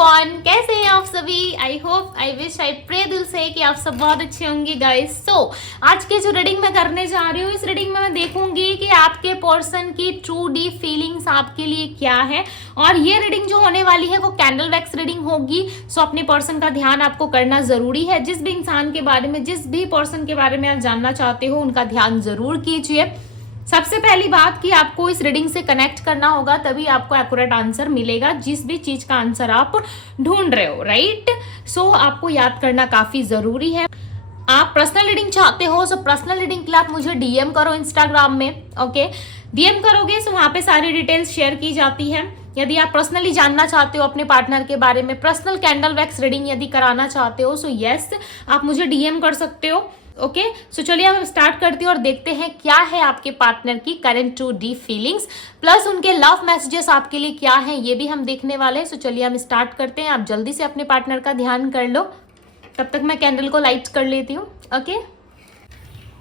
Everyone, कैसे हैं आप सभी। I hope, I wish, I pray दिल से कि आप सब बहुत अच्छे होंगे गाइस। आज की जो रीडिंग मैं करने जा रही हूँ, इस रीडिंग में मैं देखूंगी कि आपके पर्सन की ट्रू डीप फीलिंग्स आपके लिए क्या है। और ये रीडिंग जो होने वाली है वो कैंडल वैक्स रीडिंग होगी। सो अपने पर्सन का ध्यान आपको करना जरूरी है। जिस भी इंसान के बारे में, जिस भी पर्सन के बारे में आप जानना चाहते हो, उनका ध्यान जरूर कीजिए। सबसे पहली बात कि आपको इस रीडिंग से कनेक्ट करना होगा, तभी आपको एक्यूरेट आंसर मिलेगा जिस भी चीज का आंसर आप ढूंढ रहे हो, राइट। सो आपको याद करना काफी जरूरी है। आप पर्सनल रीडिंग चाहते हो, सो पर्सनल रीडिंग के लिए आप मुझे डीएम करो इंस्टाग्राम में, ओके। डीएम करोगे सो वहां पे सारी डिटेल्स शेयर की जाती है। यदि आप पर्सनली जानना चाहते हो अपने पार्टनर के बारे में, पर्सनल कैंडल वैक्स रीडिंग यदि कराना चाहते हो, सो यस, आप मुझे डीएम कर सकते हो, ओके। सो चलिए हम स्टार्ट करते हैं और देखते हैं क्या है आपके पार्टनर की current to deep feelings, plus उनके लव मैसेजेस आपके लिए क्या है ये भी हम देखने वाले हैं। सो चलिए हम स्टार्ट करते हैं। आप जल्दी से अपने पार्टनर का ध्यान कर लो, तब तक मैं कैंडल को लाइट कर लेती हूँ, ओके।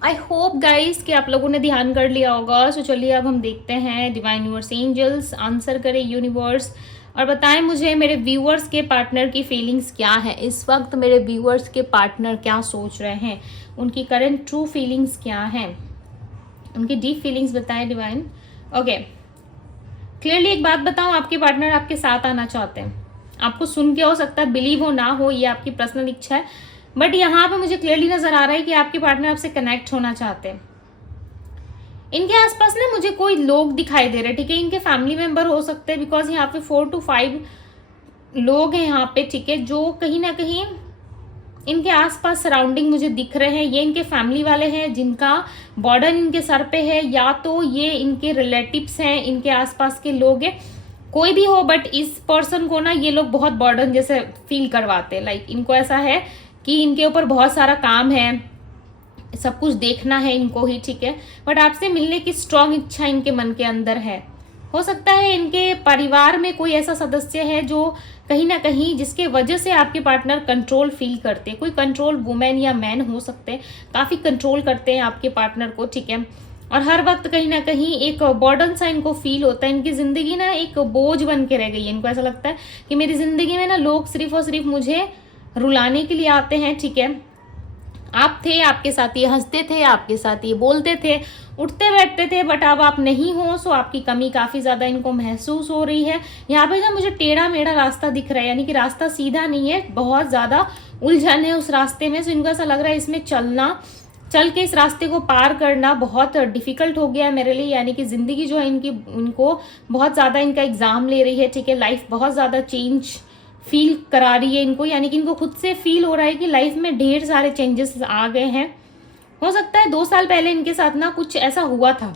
आई होप गाइस कि आप लोगों ने ध्यान कर लिया होगा। सो चलिए अब हम देखते हैं। डिवाइन यूनिवर्स, एंजल्स आंसर करें यूनिवर्स और बताएं मुझे मेरे व्यूअर्स के पार्टनर की फीलिंग्स क्या है इस वक्त। मेरे व्यूअर्स के पार्टनर क्या सोच रहे हैं, उनकी करंट ट्रू फीलिंग्स क्या हैं, उनकी डीप फीलिंग्स बताएं डिवाइन, ओके। क्लियरली एक बात बताऊं, आपके पार्टनर आपके साथ आना चाहते हैं। आपको सुन के हो सकता है बिलीव हो ना हो, ये आपकी पर्सनल इच्छा है, बट यहाँ पे मुझे क्लियरली नजर आ रहा है कि आपके पार्टनर आपसे कनेक्ट होना चाहते हैं। इनके आसपास ना मुझे कोई लोग दिखाई दे रहे हैं, ठीक है। इनके फैमिली मेंबर हो सकते हैं, बिकॉज यहाँ पे 4 to 5 लोग हैं यहाँ पे, ठीक है, जो कहीं ना कहीं इनके आसपास सराउंडिंग मुझे दिख रहे हैं। ये इनके फैमिली वाले हैं जिनका बॉर्डर इनके सर पे है, या तो ये इनके रिलेटिव्स हैं, इनके आसपास के लोग हैं, कोई भी हो। बट इस पर्सन को ना ये लोग बहुत बर्डन जैसे फील करवाते हैं। लाइक इनको ऐसा है कि इनके ऊपर बहुत सारा काम है, सब कुछ देखना है इनको ही, ठीक है। बट आपसे मिलने की स्ट्रांग इच्छा इनके मन के अंदर है। हो सकता है इनके परिवार में कोई ऐसा सदस्य है जो कहीं ना कहीं, जिसके वजह से आपके पार्टनर कंट्रोल फील करते हैं। कोई कंट्रोल वुमेन या मैन हो सकते हैं, काफी कंट्रोल करते हैं आपके पार्टनर को, ठीक है। और हर वक्त कहीं ना कहीं एक बर्डन सा इनको फील होता है। इनकी जिंदगी ना एक बोझ बन के रह गई है। इनको ऐसा लगता है कि मेरी जिंदगी में ना लोग सिर्फ और सिर्फ मुझे रुलाने के लिए आते हैं, ठीक है। आप थे, आपके साथ ये हंसते थे, आपके साथ ये बोलते थे, उठते बैठते थे, बट अब आप नहीं हो। सो आपकी कमी काफी ज्यादा इनको महसूस हो रही है। यहाँ पे ना मुझे टेढ़ा मेढ़ा रास्ता दिख रहा है, यानी कि रास्ता सीधा नहीं है, बहुत ज्यादा उलझन है उस रास्ते में। सो इनको ऐसा लग रहा है इसमें चल के इस रास्ते को पार करना बहुत डिफिकल्ट हो गया है मेरे लिए। यानी कि जिंदगी जो है इनको बहुत ज्यादा इनका एग्जाम ले रही है, ठीक है। लाइफ बहुत ज्यादा चेंज फील करा रही है इनको, यानी कि इनको खुद से फील हो रहा है कि लाइफ में ढेर सारे चेंजेस आ गए हैं। हो सकता है 2 साल पहले इनके साथ ना कुछ ऐसा हुआ था,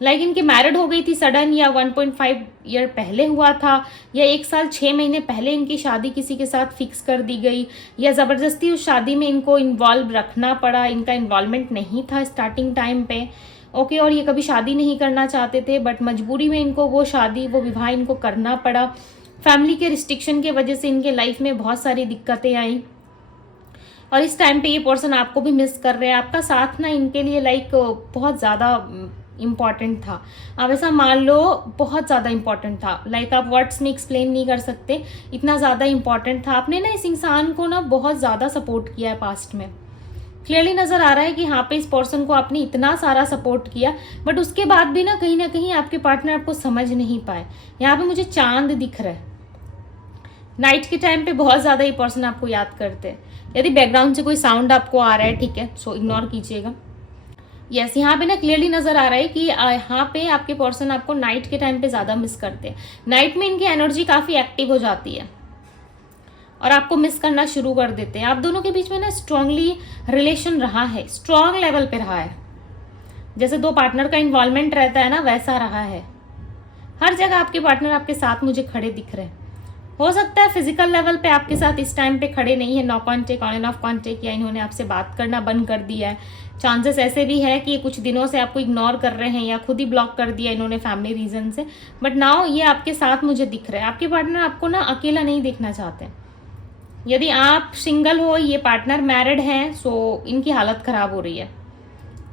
लाइक इनकी मैरिड हो गई थी सडन, या 1.5 ईयर पहले हुआ था, या 1 साल 6 महीने पहले इनकी शादी किसी के साथ फिक्स कर दी गई, या जबरदस्ती उस शादी में इनको इन्वॉल्व रखना पड़ा। इनका इन्वॉल्वमेंट नहीं था स्टार्टिंग टाइम पे, ओके। और ये कभी शादी नहीं करना चाहते थे, बट मजबूरी में इनको वो शादी, वो विवाह इनको करना पड़ा। फैमिली के रिस्ट्रिक्शन की वजह से इनके लाइफ में बहुत सारी दिक्कतें आई, और इस टाइम पे ये पर्सन आपको भी मिस कर रहे हैं। आपका साथ ना इनके लिए लाइक बहुत ज़्यादा इम्पॉर्टेंट था। आप ऐसा मान लो, बहुत ज़्यादा इम्पॉर्टेंट था। लाइक आप वर्ड्स में एक्सप्लेन नहीं कर सकते, इतना ज़्यादा इम्पॉर्टेंट था। आपने ना इस इंसान को ना बहुत ज़्यादा सपोर्ट किया है पास्ट में। क्लियरली नज़र आ रहा है कि यहाँ पे इस पर्सन को आपने इतना सारा सपोर्ट किया, बट उसके बाद भी ना कहीं आपके पार्टनर आपको समझ नहीं पाए। यहाँ पे मुझे चांद दिख रहा है। नाइट के टाइम पे बहुत ज़्यादा ये पर्सन आपको याद करते हैं। यदि बैकग्राउंड से कोई साउंड आपको आ रहा है, ठीक है, सो इग्नोर कीजिएगा। यस, यहाँ पे ना क्लियरली नज़र आ रहा है कि यहाँ पे आपके पर्सन आपको नाइट के टाइम पे ज़्यादा मिस करते हैं। नाइट में इनकी एनर्जी काफ़ी एक्टिव हो जाती है और आपको मिस करना शुरू कर देते हैं। आप दोनों के बीच में ना स्ट्रांगली रिलेशन रहा है, स्ट्रांग लेवल पे रहा है। जैसे 2 पार्टनर का इन्वॉल्वमेंट रहता है ना, वैसा रहा है। हर जगह आपके पार्टनर आपके साथ मुझे खड़े दिख रहे हैं। हो सकता है फिजिकल लेवल पे आपके साथ इस टाइम पे खड़े नहीं है, no contact, on and off contact, या इन्होंने आपसे बात करना बंद कर दिया है। चांसेस ऐसे भी है कि कुछ दिनों से आपको इग्नोर कर रहे हैं, या खुद ही ब्लॉक कर दिया इन्होंने फैमिली रीजन से। बट नाउ ये आपके साथ मुझे दिख रहा है। आपके पार्टनर आपको ना अकेला नहीं देखना चाहते। यदि आप सिंगल हो, ये पार्टनर मैरिड हैं, सो इनकी हालत खराब हो रही है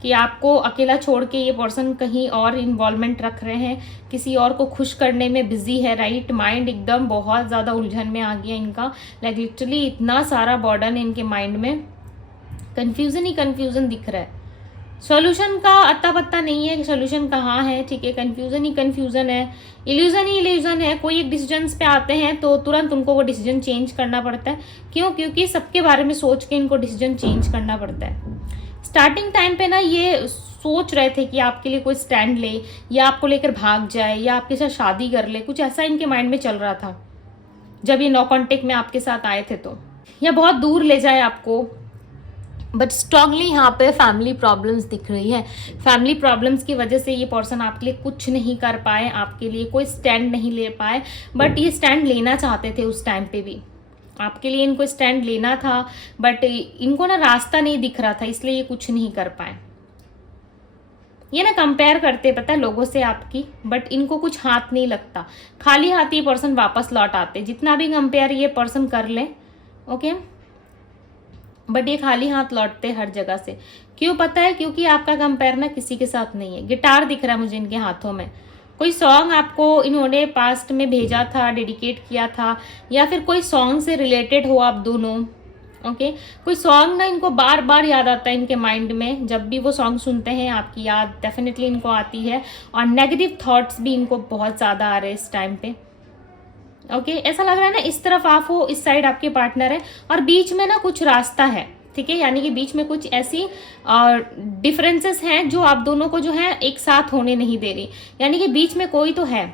कि आपको अकेला छोड़ के ये पर्सन कहीं और इन्वॉल्वमेंट रख रहे हैं, किसी और को खुश करने में बिजी है, राइट। माइंड एकदम बहुत ज़्यादा उलझन में आ गया इनका, लाइक लिटरली इतना सारा बर्डन है इनके माइंड में, कन्फ्यूज़न ही कन्फ्यूज़न दिख रहा है। सॉल्यूशन का अत्ता पत्ता नहीं है कि सॉल्यूशन कहाँ है, ठीक है। कन्फ्यूज़न ही कन्फ्यूज़न है, इल्यूज़न ही इल्यूज़न है। कोई एक डिसीजन पे आते हैं तो तुरंत उनको वो डिसीजन चेंज करना पड़ता है। क्यों? क्योंकि सबके बारे में सोच के इनको डिसीजन चेंज करना पड़ता है। स्टार्टिंग टाइम पे ना ये सोच रहे थे कि आपके लिए कोई स्टैंड ले, या आपको लेकर भाग जाए, या आपके साथ शादी कर ले, कुछ ऐसा इनके माइंड में चल रहा था जब ये नो कॉन्टेक्ट में आपके साथ आए थे, तो या बहुत दूर ले जाए आपको। बट स्ट्रांगली यहाँ पे फैमिली प्रॉब्लम्स दिख रही है। फैमिली प्रॉब्लम्स की वजह से ये पर्सन आपके लिए कुछ नहीं कर पाए, आपके लिए कोई स्टैंड नहीं ले पाए। बट ये स्टैंड लेना चाहते थे उस टाइम पे भी, आपके लिए इनको स्टैंड लेना था, बट इनको ना रास्ता नहीं दिख रहा था, इसलिए ये कुछ नहीं कर पाए। ये ना कंपेयर करते पता है लोगों से आपकी, बट इनको कुछ हाथ नहीं लगता, खाली हाथ ये पर्सन वापस लौट आते, जितना भी कंपेयर ये पर्सन कर ले, ओके। बट ये खाली हाथ लौटते हर जगह से। क्यों पता है? क्योंकि आपका कंपेयर ना किसी के साथ नहीं है। गिटार दिख रहा है मुझे इनके हाथों में, कोई सॉन्ग आपको इन्होंने पास्ट में भेजा था, डेडिकेट किया था, या फिर कोई सॉन्ग से रिलेटेड हो आप दोनों, ओके। कोई सॉन्ग ना इनको बार बार याद आता है इनके माइंड में, जब भी वो सॉन्ग सुनते हैं आपकी याद डेफिनेटली इनको आती है, और नेगेटिव थॉट्स भी इनको बहुत ज़्यादा आ रहे हैं इस टाइम पे, ओके। ऐसा लग रहा है ना इस तरफ आप हो, इस साइड आपके पार्टनर है, और बीच में ना कुछ रास्ता है, ठीक है। यानी कि बीच में कुछ ऐसी डिफरेंसेस हैं जो आप दोनों को जो है एक साथ होने नहीं दे रही। यानी कि बीच में कोई तो है,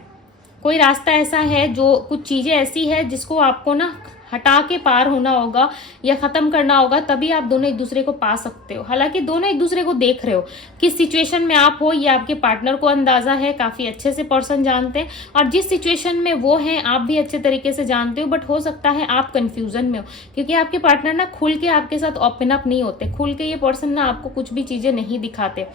कोई रास्ता ऐसा है, जो कुछ चीज़ें ऐसी है जिसको आपको ना हटा के पार होना होगा या ख़त्म करना होगा, तभी आप दोनों एक दूसरे को पा सकते हो। हालांकि दोनों एक दूसरे को देख रहे हो, किस सिचुएशन में आप हो ये आपके पार्टनर को अंदाज़ा है, काफ़ी अच्छे से पर्सन जानते हैं, और जिस सिचुएशन में वो हैं आप भी अच्छे तरीके से जानते हो। बट हो सकता है आप कन्फ्यूज़न में हो, क्योंकि आपके पार्टनर ना खुल के आपके साथ ओपन अप नहीं होते, खुल के ये पर्सन ना आपको कुछ भी चीज़ें नहीं दिखाते,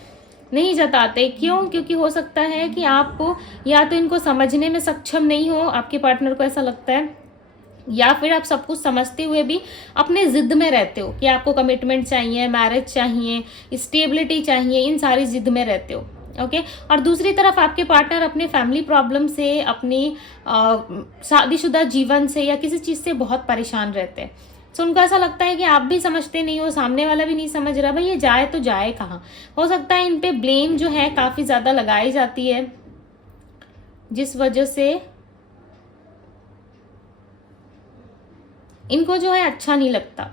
नहीं जताते। क्यों? क्योंकि हो सकता है कि आपको या तो इनको समझने में सक्षम नहीं हो, आपके पार्टनर को ऐसा लगता है, या फिर आप सब कुछ समझते हुए भी अपने जिद में रहते हो कि आपको कमिटमेंट चाहिए, मैरिज चाहिए, स्टेबिलिटी चाहिए, इन सारी जिद में रहते हो, ओके। और दूसरी तरफ आपके पार्टनर अपने फैमिली प्रॉब्लम से, अपनी शादीशुदा जीवन से या किसी चीज़ से बहुत परेशान रहते हैं। तो उनको ऐसा लगता है कि आप भी समझते नहीं हो, सामने वाला भी नहीं समझ रहा, भाई ये जाए तो जाए कहाँ। हो सकता है इन पे ब्लेम जो है काफ़ी ज़्यादा लगाई जाती है, जिस वजह से इनको जो है अच्छा नहीं लगता।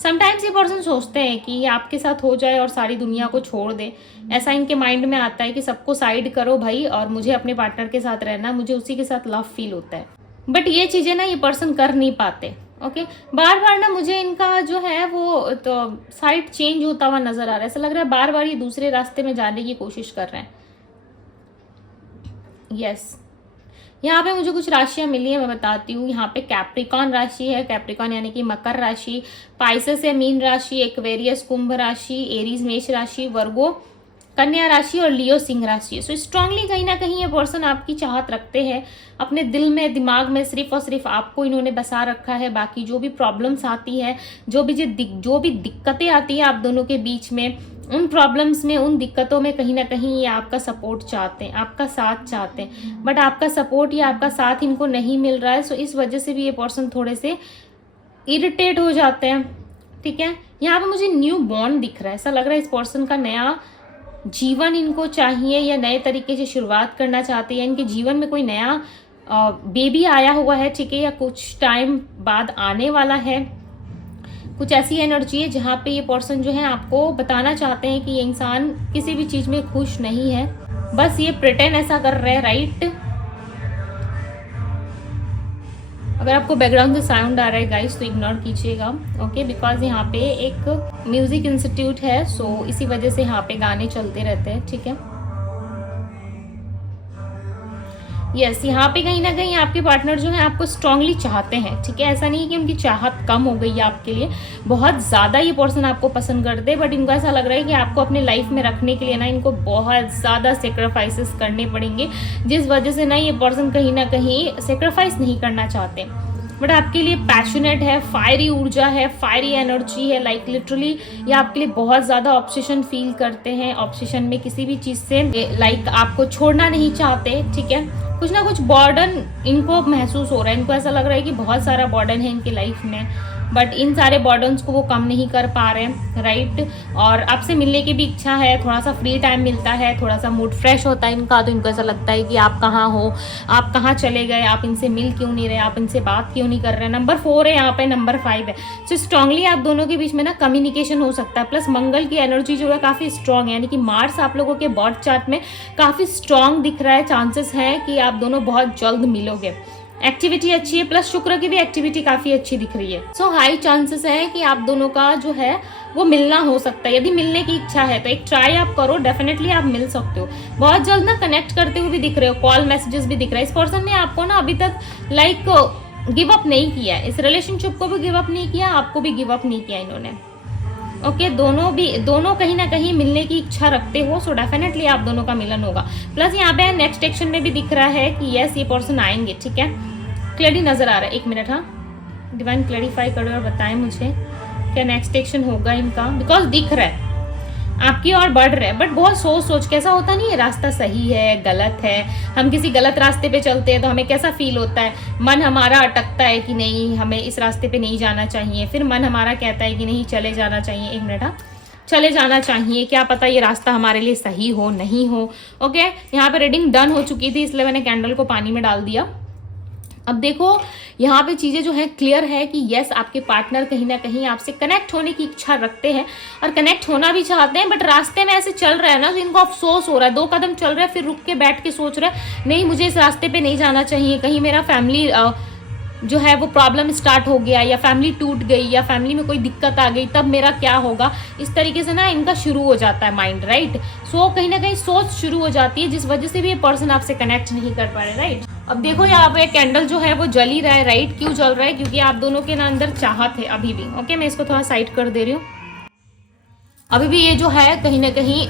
समटाइम्स ये पर्सन सोचते हैं कि ये आपके साथ हो जाए और सारी दुनिया को छोड़ दे, ऐसा इनके माइंड में आता है कि सबको साइड करो भाई, और मुझे अपने पार्टनर के साथ रहना, मुझे उसी के साथ लव फील होता है। बट ये चीज़ें ना ये पर्सन कर नहीं पाते, ओके। बार बार ना मुझे इनका जो है वो तो साइड चेंज होता हुआ नजर आ रहा है, ऐसा लग रहा है बार बार ये दूसरे रास्ते में जाने की कोशिश कर रहे हैं। यस, यहाँ पे मुझे कुछ राशियाँ मिली है, मैं बताती हूँ। यहाँ पे कैप्रिकॉन राशि है, कैप्रिकॉन यानी कि मकर राशि, पाइसेस है मीन राशि, एक्वेरियस कुंभ राशि, एरीज मेष राशि, वर्गो कन्या राशि, और लियो सिंह राशि। सो स्ट्रांगली कहीं ना कहीं ये पर्सन आपकी चाहत रखते हैं, अपने दिल में दिमाग में सिर्फ और सिर्फ आपको इन्होंने बसा रखा है। बाकी जो भी प्रॉब्लम्स आती है, जो भी दिक्कतें आती है आप दोनों के बीच में, उन प्रॉब्लम्स में, उन दिक्कतों में कहीं ना कहीं ये आपका सपोर्ट चाहते हैं, आपका साथ चाहते हैं। बट आपका सपोर्ट या आपका साथ इनको नहीं मिल रहा है, सो इस वजह से भी ये पर्सन थोड़े से इरिटेट हो जाते हैं, ठीक है। यहाँ पे मुझे न्यू बॉर्न दिख रहा है, ऐसा लग रहा है इस पर्सन का नया जीवन इनको चाहिए, या नए तरीके से शुरुआत करना चाहते हैं, इनके जीवन में कोई नया बेबी आया हुआ है, ठीक है, या कुछ टाइम बाद आने वाला है। कुछ ऐसी एनर्जी है जहाँ पे ये पर्सन जो है आपको बताना चाहते हैं कि ये इंसान किसी भी चीज़ में खुश नहीं है, बस ये प्रिटेंड ऐसा कर रहे हैं, राइट। अगर आपको बैकग्राउंड से साउंड आ रहा है गाइस तो इग्नोर कीजिएगा, ओके, बिकॉज यहाँ पे एक म्यूजिक इंस्टीट्यूट है, सो इसी वजह से यहाँ पे गाने चलते रहते हैं, ठीक है। यस, यहाँ पे कहीं ना कहीं आपके पार्टनर जो है आपको स्ट्रांगली चाहते हैं, ठीक है। ऐसा नहीं कि उनकी चाहत कम हो गई है आपके लिए, बहुत ज़्यादा ये पर्सन आपको पसंद करते हैं, बट इनको ऐसा लग रहा है कि आपको अपने लाइफ में रखने के लिए ना इनको बहुत ज़्यादा सेक्रीफाइसेस करने पड़ेंगे, जिस वजह से ना ये पर्सन कहीं ना कहीं सेक्रीफाइस नहीं करना चाहते। बट आपके लिए पैशनेट है, फायरी ऊर्जा है, फायरी एनर्जी है, लाइक लिटरली ये आपके लिए बहुत ज़्यादा ऑब्सेशन फील करते हैं। ऑब्सेशन में किसी भी चीज़ से लाइक आपको छोड़ना नहीं चाहते, ठीक है। कुछ ना कुछ बर्डन इनको महसूस हो रहा है, इनको ऐसा लग रहा है कि बहुत सारा बर्डन है इनकी लाइफ में, बट इन सारे बर्डन्स को वो कम नहीं कर पा रहे हैं, राइट। और आपसे मिलने की भी इच्छा है, थोड़ा सा फ्री टाइम मिलता है, थोड़ा सा मूड फ्रेश होता है इनका, तो इनको ऐसा लगता है कि आप कहाँ हो, आप कहाँ चले गए, आप इनसे मिल क्यों नहीं रहे, आप इनसे बात क्यों नहीं कर रहे। नंबर 4 है यहाँ पे, नंबर 5 है। सो स्ट्रांगली आप दोनों के बीच में ना कम्युनिकेशन हो सकता है। प्लस मंगल की एनर्जी जो है काफ़ी स्ट्रांग है, यानी कि मार्स आप लोगों के बर्थ चार्ट में काफ़ी स्ट्रांग दिख रहा है। चांसेस हैं कि आप दोनों बहुत जल्द मिलोगे। एक्टिविटी अच्छी है, प्लस शुक्र की भी एक्टिविटी काफ़ी अच्छी दिख रही है। सो हाई चांसेस है कि आप दोनों का जो है वो मिलना हो सकता है। यदि मिलने की इच्छा है तो एक ट्राई आप करो, डेफिनेटली आप मिल सकते हो। बहुत जल्द ना कनेक्ट करते हुए भी दिख रहे हो, कॉल मैसेजेस भी दिख रहा है। इस पर्सन ने आपको ना अभी तक लाइक गिव अप नहीं किया है, इस रिलेशनशिप को भी गिव अप नहीं किया, आपको भी गिव अप नहीं किया इन्होंने। ओके, दोनों कहीं ना कहीं मिलने की इच्छा रखते हो, सो डेफिनेटली आप दोनों का मिलन होगा। प्लस यहाँ पे नेक्स्ट एक्शन में भी दिख रहा है कि यस ये पर्सन आएंगे, ठीक है। क्लियरली नजर आ रहा है। एक मिनट, हाँ डिवाइन क्लैरिफाई करो और बताएं मुझे क्या नेक्स्ट एक्शन होगा इनका, बिकॉज दिख रहा है आपकी और बढ़ रहा है, बट बहुत सोच के ऐसा होता नहीं है रास्ता सही है गलत है। हम किसी गलत रास्ते पे चलते हैं तो हमें कैसा फील होता है, मन हमारा अटकता है कि नहीं हमें इस रास्ते पे नहीं जाना चाहिए, फिर मन हमारा कहता है कि नहीं चले जाना चाहिए। एक मिनट, हाँ चले जाना चाहिए, क्या पता ये रास्ता हमारे लिए सही हो नहीं हो। ओके, यहाँ पे रीडिंग डन हो चुकी थी, इसलिए मैंने कैंडल को पानी में डाल दिया। अब देखो यहाँ पे चीज़ें जो है क्लियर है कि यस आपके पार्टनर कहीं ना कहीं आपसे कनेक्ट होने की इच्छा रखते हैं और कनेक्ट होना भी चाहते हैं, बट रास्ते में ऐसे चल रहा है ना तो इनको अफसोस हो रहा है। 2 कदम चल रहा है, फिर रुक के बैठ के सोच रहा है नहीं मुझे इस रास्ते पे नहीं जाना चाहिए, कहीं मेरा फैमिली जो है वो प्रॉब्लम स्टार्ट हो गया, या फैमिली टूट गई, या फैमिली में कोई दिक्कत आ गई, तब मेरा क्या होगा। इस तरीके से ना इनका शुरू हो जाता है माइंड, राइट। सो कहीं ना कहीं सोच शुरू हो जाती है, जिस वजह से भी ये पर्सन आपसे कनेक्ट नहीं कर पा रहे, राइट। अब देखो यहाँ पे कैंडल जो है वो जल ही रहा है, राइट। क्यों जल रहा है? क्योंकि आप दोनों के ना अंदर चाहत है अभी भी। ओके, मैं इसको थोड़ा साइड कर दे रही हूँ। अभी भी ये जो है कहीं ना कहीं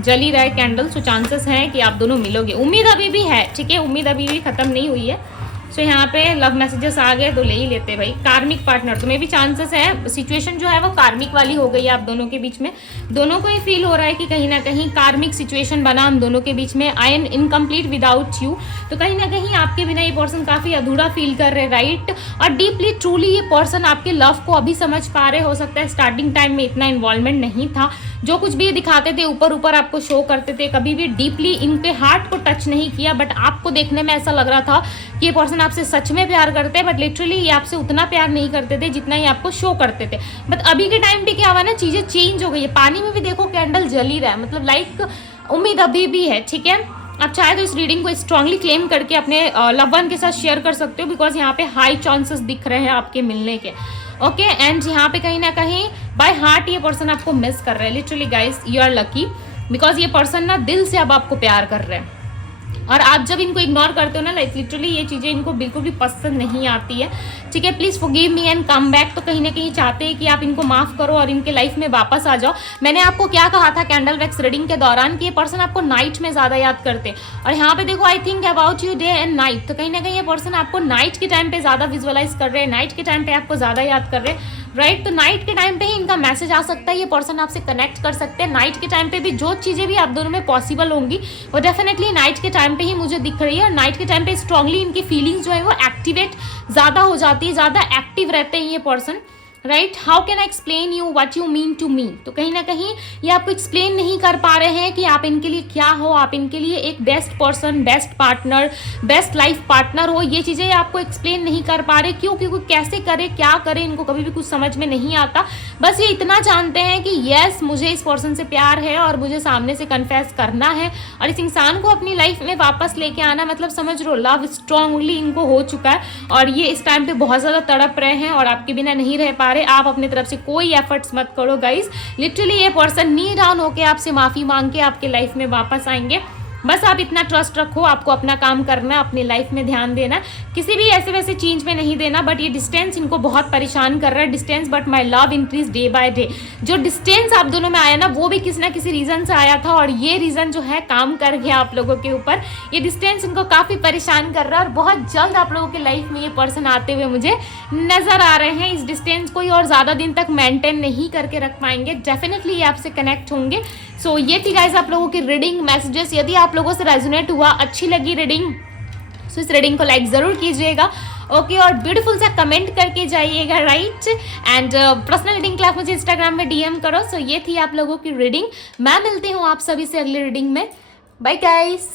जल ही रहा है कैंडल, सो चांसेस हैं कि आप दोनों मिलोगे। उम्मीद अभी भी है, ठीक है, उम्मीद अभी भी खत्म नहीं हुई है। सो यहाँ पे लव मैसेजेस आ गए तो ले ही लेते भाई। कार्मिक पार्टनर तुम्हें भी चांसेस है, सिचुएशन जो है वो कार्मिक वाली हो गई है आप दोनों के बीच में। दोनों को ही फील हो रहा है कि कहीं ना कहीं कार्मिक सिचुएशन बना हम दोनों के बीच में। I am incomplete without you, तो कहीं ना कहीं आपके बिना ये पर्सन काफ़ी अधूरा फील कर रहे, राइट। और डीपली ट्रूली ये पर्सन आपके लव को अभी समझ पा रहे। हो सकता है स्टार्टिंग टाइम में इतना इन्वॉल्वमेंट नहीं था, जो कुछ भी ये दिखाते थे ऊपर ऊपर आपको शो करते थे, कभी भी डीपली इनके हार्ट को टच नहीं किया। बट आपको देखने में ऐसा लग रहा था कि ये पर्सन आपसे सच में प्यार करते हैं, बट लिटरली ये आपसे उतना प्यार नहीं करते थे जितना ही आपको शो करते थे। बट अभी के टाइम पे क्या हुआ ना, चीज़ें चेंज हो गई है। पानी में भी देखो कैंडल जल ही रहा है, मतलब लाइक उम्मीद अभी भी है, ठीक है। आप चाहे तो इस रीडिंग को स्ट्रांगली क्लेम करके अपने लव वन के साथ शेयर कर सकते हो, बिकॉज यहाँ पे हाई चांसेस दिख रहे हैं आपके मिलने के। ओके, एंड यहाँ पे कहीं ना कहीं बाय हार्ट ये पर्सन आपको मिस कर रहे हैं। Literally guys you are lucky, because ये पर्सन ना दिल से अब आपको प्यार कर रहे हैं। और आप जब इनको इग्नोर करते हो ना, लाइक लिटरली ये चीज़ें इनको बिल्कुल भी पसंद नहीं आती है, ठीक है। Please forgive me and come back, तो कहीं ना कहीं चाहते हैं कि आप इनको माफ़ करो और इनके लाइफ में वापस आ जाओ। मैंने आपको क्या कहा था कैंडल वैक्स रीडिंग के दौरान कि ये पर्सन आपको नाइट में ज़्यादा याद करते हैं, और यहाँ पे देखो I think about you day and night, तो कहीं ना कहीं ये पर्सन आपको नाइट के टाइम पे ज़्यादा विजुअलाइज कर रहे हैं, नाइट के टाइम पे आपको ज़्यादा याद कर रहे हैं, राइट। तो नाइट के टाइम पे ही इनका मैसेज आ सकता है, ये पर्सन आपसे कनेक्ट कर सकते हैं। नाइट के टाइम पे भी जो चीज़ें भी आप दोनों में पॉसिबल होंगी वो डेफिनेटली नाइट के टाइम पे ही मुझे दिख रही है। और नाइट के टाइम पे स्ट्रांगली इनकी फीलिंग्स जो है वो एक्टिवेट ज़्यादा हो जाती है, ज़्यादा एक्टिव रहते हैं ये person, right. How can I explain you what you mean to me, तो कहीं ना कहीं ये आपको एक्सप्लेन नहीं कर पा रहे हैं कि आप इनके लिए क्या हो, आप इनके लिए एक best person, best partner, best life partner हो। ये चीज़ें आपको एक्सप्लेन नहीं कर पा रहे, क्यों? क्योंकि कैसे करें, क्या करें, इनको कभी भी कुछ समझ में नहीं आता। बस ये इतना जानते हैं कि येस मुझे इस पर्सन से प्यार है और मुझे सामने से कन्फेस करना है और इस इंसान को अपनी लाइफ में वापस लेके आना, मतलब समझ लो लव स्ट्रांगली इनको हो चुका है और ये इस टाइम पे बहुत ज़्यादा तड़प रहे हैं और आपके बिना नहीं रह पा रहे। आप अपनी तरफ से कोई एफर्ट्स मत करो गाइस, लिटरली ये पर्सन नी डाउन होके आपसे माफी मांग के आपके लाइफ में वापस आएंगे। बस आप इतना ट्रस्ट रखो, आपको अपना काम करना, अपनी लाइफ में ध्यान देना, किसी भी ऐसे वैसे चीज में नहीं देना। बट ये डिस्टेंस इनको बहुत परेशान कर रहा है, distance, but my love increase day by day. जो डिस्टेंस आप दोनों में आया ना, वो भी किसी ना किसी रीजन से आया था, और ये रीजन जो है काम कर गया आप लोगों के ऊपर। ये डिस्टेंस इनको काफी परेशान कर रहा है, और बहुत जल्द आप लोगों की लाइफ में ये पर्सन आते हुए मुझे नजर आ रहे हैं। इस डिस्टेंस को और ज्यादा दिन तक मेंटेन नहीं करके रख पाएंगे, डेफिनेटली ये आपसे कनेक्ट होंगे। सो ये थी गाइस आप लोगों की रीडिंग मैसेजेस। यदि आप लोगों से रेजोनेट हुआ, अच्छी लगी रीडिंग, तो इस रीडिंग को लाइक जरूर कीजिएगा, ओके, और ब्यूटीफुल सा कमेंट करके जाइएगा, राइट। एंड पर्सनल रीडिंग के लिए आप मुझे इंस्टाग्राम में डीएम करो। सो ये थी आप लोगों की रीडिंग। मैं मिलती हूँ आप सभी से अगली रीडिंग में। Bye guys.